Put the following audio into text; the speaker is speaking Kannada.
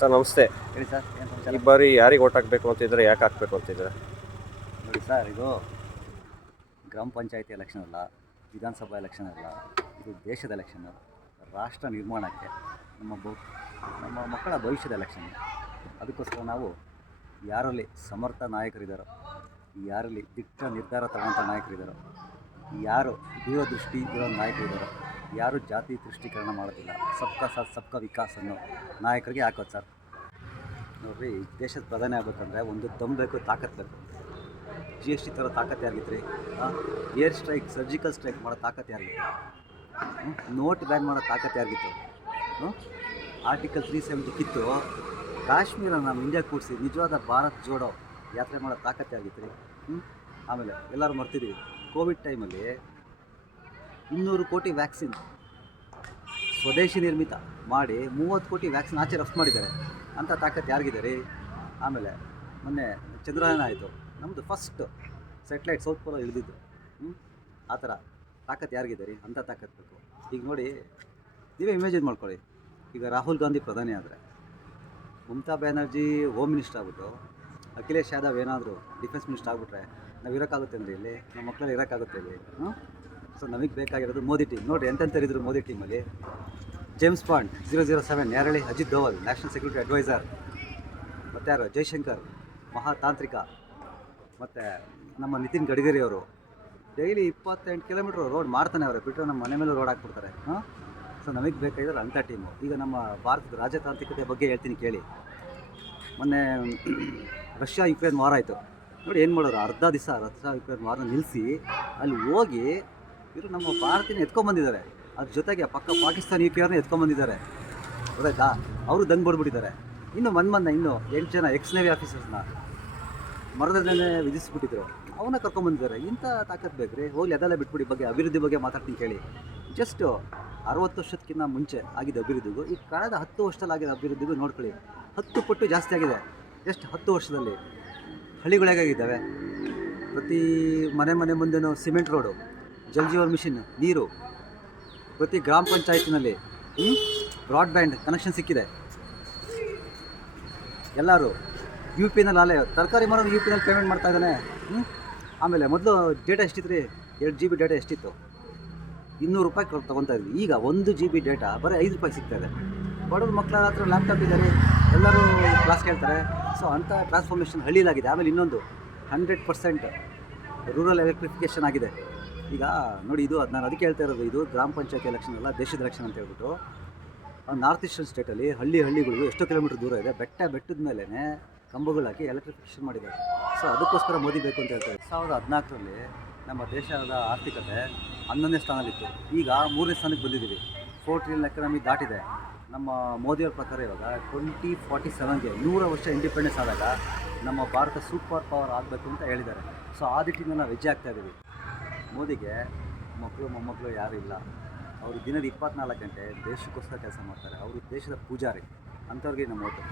ಸರ್ ನಮಸ್ತೆ. ಹೇಳಿ ಸರ್, ಏನು ಸಮಾಚಾರ? ಈ ಬಾರಿ ಯಾರಿಗೆ ಓಟ್ ಹಾಕಬೇಕು ಅಂತಿದ್ರೆ, ಯಾಕೆ ಹಾಕಬೇಕು ಅಂತಿದ್ರೆ? ನೋಡಿ ಸರ್, ಇದು ಗ್ರಾಮ ಪಂಚಾಯತಿ ಎಲೆಕ್ಷನ್ ಅಲ್ಲ, ವಿಧಾನಸಭಾ ಎಲೆಕ್ಷನ್ ಅಲ್ಲ, ಇದು ದೇಶದ ಎಲೆಕ್ಷನ್, ರಾಷ್ಟ್ರ ನಿರ್ಮಾಣಕ್ಕೆ ನಮ್ಮ ಮಕ್ಕಳ ಭವಿಷ್ಯದ ಎಲೆಕ್ಷನ್. ಅದಕ್ಕೋಸ್ಕರ ನಾವು ಯಾರಲ್ಲಿ ಸಮರ್ಥ ನಾಯಕರಿದ್ದಾರೋ, ಯಾರಲ್ಲಿ ದಿಟ್ಟ ನಿರ್ಧಾರ ತಗೊಂಥ ನಾಯಕರಿದ್ದಾರೋ, ಯಾರು ದೂರದೃಷ್ಟಿ ಇರೋ ನಾಯಕರಿದ್ದಾರೋ, ಯಾರು ಜಾತಿ ದೃಷ್ಟೀಕರಣ ಮಾಡೋದಿಲ್ಲ, ಸಬ್ಕಾ ಸಾಥ್ ಸಬ್ಕಾ ವಿಕಾಸ್ ಅನ್ನೋ ನಾಯಕರಿಗೆ ಹಾಕೋದು ಸರ್. ನೋಡ್ರಿ, ದೇಶದ ಪ್ರಧಾನಿ ಆಗಬೇಕಂದ್ರೆ ಒಂದು ದಮ್ ಬೇಕು, ತಾಕತ್ತು ಬೇಕು. GST ಥರ ತಾಕತ್ತು ಯಾರಿಗಿತ್ತು ರೀ? ಏರ್ ಸ್ಟ್ರೈಕ್, ಸರ್ಜಿಕಲ್ ಸ್ಟ್ರೈಕ್ ಮಾಡೋ ತಾಕತ್ತು ಯಾರಿಗಿತ್ತು? ನೋಟ್ ಬ್ಯಾನ್ ಮಾಡೋ ತಾಕತ್ತು ಯಾರಿಗಿತ್ತು? ಆರ್ಟಿಕಲ್ 370 ಕಿತ್ತು ಕಾಶ್ಮೀರ ನಮ್ಮ ಇಂಡಿಯಾ ಕೂಡಿಸಿ ನಿಜವಾದ ಭಾರತ್ ಜೋಡೋ ಯಾತ್ರೆ ಮಾಡೋ ತಾಕತ್ತು ಯಾರಿಗಿತ್ತು ರೀ? ಆಮೇಲೆ ಎಲ್ಲರೂ ಮರ್ತಿದ್ದೀವಿ, ಕೋವಿಡ್ ಟೈಮಲ್ಲಿ 200 ಕೋಟಿ ವ್ಯಾಕ್ಸಿನ್ ಸ್ವದೇಶಿ ನಿರ್ಮಿತ ಮಾಡಿ 30 ಕೋಟಿ ವ್ಯಾಕ್ಸಿನ್ ಆಚೆ ರಫ್ತು ಮಾಡಿದ್ದಾರೆ. ಅಂಥ ತಾಕತ್ತು ಯಾರಿಗಿದೆ ರೀ? ಆಮೇಲೆ ಮೊನ್ನೆ ಚಂದ್ರಯಾನ ಆಯಿತು, ನಮ್ಮದು ಫಸ್ಟ್ ಸ್ಯಾಟಲೈಟ್ ಸೌತ್ ಪೋಲಲ್ಲಿ ಇಳಿದಿದ್ದು. ಆ ಥರ ತಾಕತ್ತು ಯಾರಿಗಿದೆ ರೀ? ಅಂಥ ತಾಕತ್ತು ಬೇಕು. ಈಗ ನೋಡಿ, ನೀವೇ ಇಮೇಜಿನ್ ಮಾಡ್ಕೊಳ್ಳಿ, ಈಗ ರಾಹುಲ್ ಗಾಂಧಿ ಪ್ರಧಾನಿ ಆದರೆ, ಮಮತಾ ಬ್ಯಾನರ್ಜಿ ಹೋಮ್ ಮಿನಿಸ್ಟರ್ ಆಗ್ಬಿಟ್ಟು, ಅಖಿಲೇಶ್ ಯಾದವ್ ಏನಾದರೂ ಡಿಫೆನ್ಸ್ ಮಿನಿಸ್ಟರ್ ಆಗಿಬಿಟ್ರೆ ನಾವು ಇರೋಕ್ಕಾಗುತ್ತೆ ಅಂದರೆ ಇಲ್ಲಿ, ನಮ್ಮ ಮಕ್ಕಳಲ್ಲಿ ಇರೋಕ್ಕಾಗುತ್ತೆ ಇಲ್ಲಿ? ಸೊ ನಮಗೆ ಬೇಕಾಗಿರೋದು ಮೋದಿ ಟೀಮ್. ನೋಡಿರಿ ಎಂತೆಂಥರಿದ್ರು ಮೋದಿ ಟೀಮಲ್ಲಿ. ಜೇಮ್ಸ್ ಬಾಂಡ್ 007 ಯಾರಳಿ, Ajit Doval national security adviser, ಮತ್ತು ಯಾರು ಜೈಶಂಕರ್ ಮಹಾತಾಂತ್ರಿಕ, ಮತ್ತು ನಮ್ಮ ನಿತಿನ್ ಗಡ್ಕರಿ ಅವರು ಡೈಲಿ 28 ಕಿಲೋಮೀಟ್ರ್ ರೋಡ್ ಮಾಡ್ತಾನೆ ಅವರೇ, ಬಿಟ್ಟರೆ ನಮ್ಮ ಮನೆ ಮೇಲೂ ರೋಡ್ ಹಾಕ್ಬಿಡ್ತಾರೆ. ಸೊ ನಮಗೆ ಬೇಕಾಗಿರೋದು ಅಂಥ ಟೀಮು. ಈಗ ನಮ್ಮ ಭಾರತದ ರಾಜತಾಂತ್ರಿಕತೆ ಬಗ್ಗೆ ಹೇಳ್ತೀನಿ ಕೇಳಿ. ಮೊನ್ನೆ ರಷ್ಯಾ ಯುಕ್ರೇನ್ ವಾರ ಆಯಿತು ನೋಡಿ, ಏನು ಮಾಡೋರು, ಅರ್ಧ ದಿವಸ ರಷ್ಯಾ ಯುಕ್ರೇನ್ ವಾರನ ನಿಲ್ಲಿಸಿ ಅಲ್ಲಿ ಹೋಗಿ ಇವರು ನಮ್ಮ ಭಾರತೀನ ಎತ್ಕೊಂಡ್ಬಂದಿದ್ದಾರೆ. ಅದ್ರ ಜೊತೆಗೆ ಪಕ್ಕ ಪಾಕಿಸ್ತಾನ ಯುಪಿಆರ್ನ ಎತ್ಕೊಂಡ್ಬಂದಿದ್ದಾರೆ. ಗೊತ್ತಾಯ್ತಾ? ಅವರು ದಂಗೆ ಬಡ್ಬಿಟ್ಟಿದ್ದಾರೆ. ಇನ್ನು ಮೊನ್ನೆ 8 ಜನ ಎಕ್ಸ್ ನೇವಿ ಆಫೀಸರ್ಸ್ನ ಮರದಲ್ಲೇ ವಿಧಿಸ್ಬಿಟ್ಟಿದ್ರು, ಅವನ್ನ ಕರ್ಕೊಂಬಂದಿದ್ದಾರೆ. ಇಂಥ ತಾಕತ್ತು ಬೇಕು ರೀ? ಹೋಗ್ಲಿ, ಅದೆಲ್ಲ ಬಿಟ್ಬಿಡಿ. ಬಗ್ಗೆ ಅಭಿವೃದ್ಧಿ ಬಗ್ಗೆ ಮಾತಾಡ್ತೀನಿ ಕೇಳಿ. ಜಸ್ಟು 60 ವರ್ಷಕ್ಕಿಂತ ಮುಂಚೆ ಆಗಿದ್ದ ಅಭಿವೃದ್ಧಿಗೂ ಈ ಕಳೆದ 10 ವರ್ಷದಲ್ಲಿ ಆಗಿದ್ದ ಅಭಿವೃದ್ಧಿಗೂ ನೋಡ್ಕೊಳ್ಳಿ, 10 ಪಟ್ಟು ಜಾಸ್ತಿ ಆಗಿದೆ. ಎಷ್ಟು 10 ವರ್ಷದಲ್ಲಿ? ಹಳ್ಳಿಗಳಾಗಿದ್ದಾವೆ, ಪ್ರತಿ ಮನೆ ಮುಂದೆನೂ cement road, Jal Jeevan Mission ನೀರು, ಪ್ರತಿ ಗ್ರಾಮ ಪಂಚಾಯತಿನಲ್ಲಿ ಬ್ರಾಡ್ಬ್ಯಾಂಡ್ ಕನೆಕ್ಷನ್ ಸಿಕ್ಕಿದೆ. ಎಲ್ಲರೂ UPನಲ್ಲಿ ಅಲ್ಲೇ ತರಕಾರಿ ಮಾರೋದು UPನಲ್ಲಿ ಪೇಮೆಂಟ್ ಮಾಡ್ತಾ ಇದ್ದಾನೆ. ಆಮೇಲೆ ಮೊದಲು ಡೇಟಾ ಎಷ್ಟಿತ್ತು ರೀ? 2 GB ಡೇಟಾ ಎಷ್ಟಿತ್ತು? 200 ರೂಪಾಯಿ ತೊಗೊತಾ ಇದ್ವಿ. ಈಗ 1 GB ಡೇಟಾ ಬರೀ 5 ರೂಪಾಯಿ ಸಿಗ್ತಾಯಿದೆ. ಬಡವ್ರ ಮಕ್ಕಳ ಹತ್ರ ಲ್ಯಾಪ್ಟಾಪ್ ಇದ್ದಾರೆ, ಎಲ್ಲರೂ ಕ್ಲಾಸ್ ಕೇಳ್ತಾರೆ. ಸೊ ಅಂಥ ಟ್ರಾನ್ಸ್ಫಾರ್ಮೇಷನ್ ಹಳ್ಳಿಲಾಗಿದೆ. ಆಮೇಲೆ ಇನ್ನೊಂದು 100% ರೂರಲ್ ಎಲೆಕ್ಟ್ರಿಫಿಕೇಷನ್ ಆಗಿದೆ. ಈಗ ನೋಡಿ, ಇದು ನಾನು ಅದಕ್ಕೆ ಹೇಳ್ತಾ ಇರೋದು, ಇದು ಗ್ರಾಮ ಪಂಚಾಯತಿ ಎಲೆಕ್ಷನ್ ಅಲ್ಲ, ದೇಶದ ಎಲೆಕ್ಷನ್ ಅಂತ ಹೇಳ್ಬಿಟ್ಟು. ನಾರ್ತ್ ಈಸ್ಟರ್ನ್ ಸ್ಟೇಟಲ್ಲಿ ಹಳ್ಳಿಗಳಿಗೂ ಎಷ್ಟೋ ಕಿಲೋಮೀಟ್ರ್ ದೂರ ಇದೆ, ಬೆಟ್ಟದ ಮೇಲೇ ಕಂಬಗಳಾಕಿ ಎಲೆಕ್ಟ್ರಿಫಿಕೇಷನ್ ಮಾಡಿದ್ದಾರೆ. ಸೊ ಅದಕ್ಕೋಸ್ಕರ ಮೋದಿ ಬೇಕು ಅಂತ ಹೇಳ್ತಾರೆ. 2014ರಲ್ಲಿ ನಮ್ಮ ದೇಶದ ಆರ್ಥಿಕತೆ 11ನೇ ಸ್ಥಾನದಲ್ಲಿತ್ತು, ಈಗ 3ನೇ ಸ್ಥಾನಕ್ಕೆ ಬಂದಿದ್ದೀವಿ. 4 ಟ್ರಿಲಿಯನ್ ಎಕಾನಮಿ ದಾಟಿದೆ. ನಮ್ಮ ಮೋದಿಯವ್ರ ಪ್ರಕಾರ ಇವಾಗ 2047ಗೆ 100 ವರ್ಷ ಇಂಡಿಪೆಂಡೆನ್ಸ್ ಆದಾಗ ನಮ್ಮ ಭಾರತ ಸೂಪರ್ ಪವರ್ ಆಗಬೇಕು ಅಂತ ಹೇಳಿದ್ದಾರೆ. ಸೊ ಆ ದಿಟ್ಟಿಂದ ನಾವು ಹೆಜ್ಜೆ ಆಗ್ತಾಯಿದ್ದೀವಿ. ಮೋದಿಗೆ ಮಕ್ಕಳು ಮೊಮ್ಮಕ್ಕಳು ಯಾರೂ ಇಲ್ಲ. ಅವರು ದಿನದ 24 ಗಂಟೆ ದೇಶಕ್ಕೋಸ್ಕರ ಕೆಲಸ ಮಾಡ್ತಾರೆ. ಅವರು ದೇಶದ ಪೂಜಾರಿ. ಅಂಥವ್ರಿಗೆ ನಮ್ಮ ಓಟು.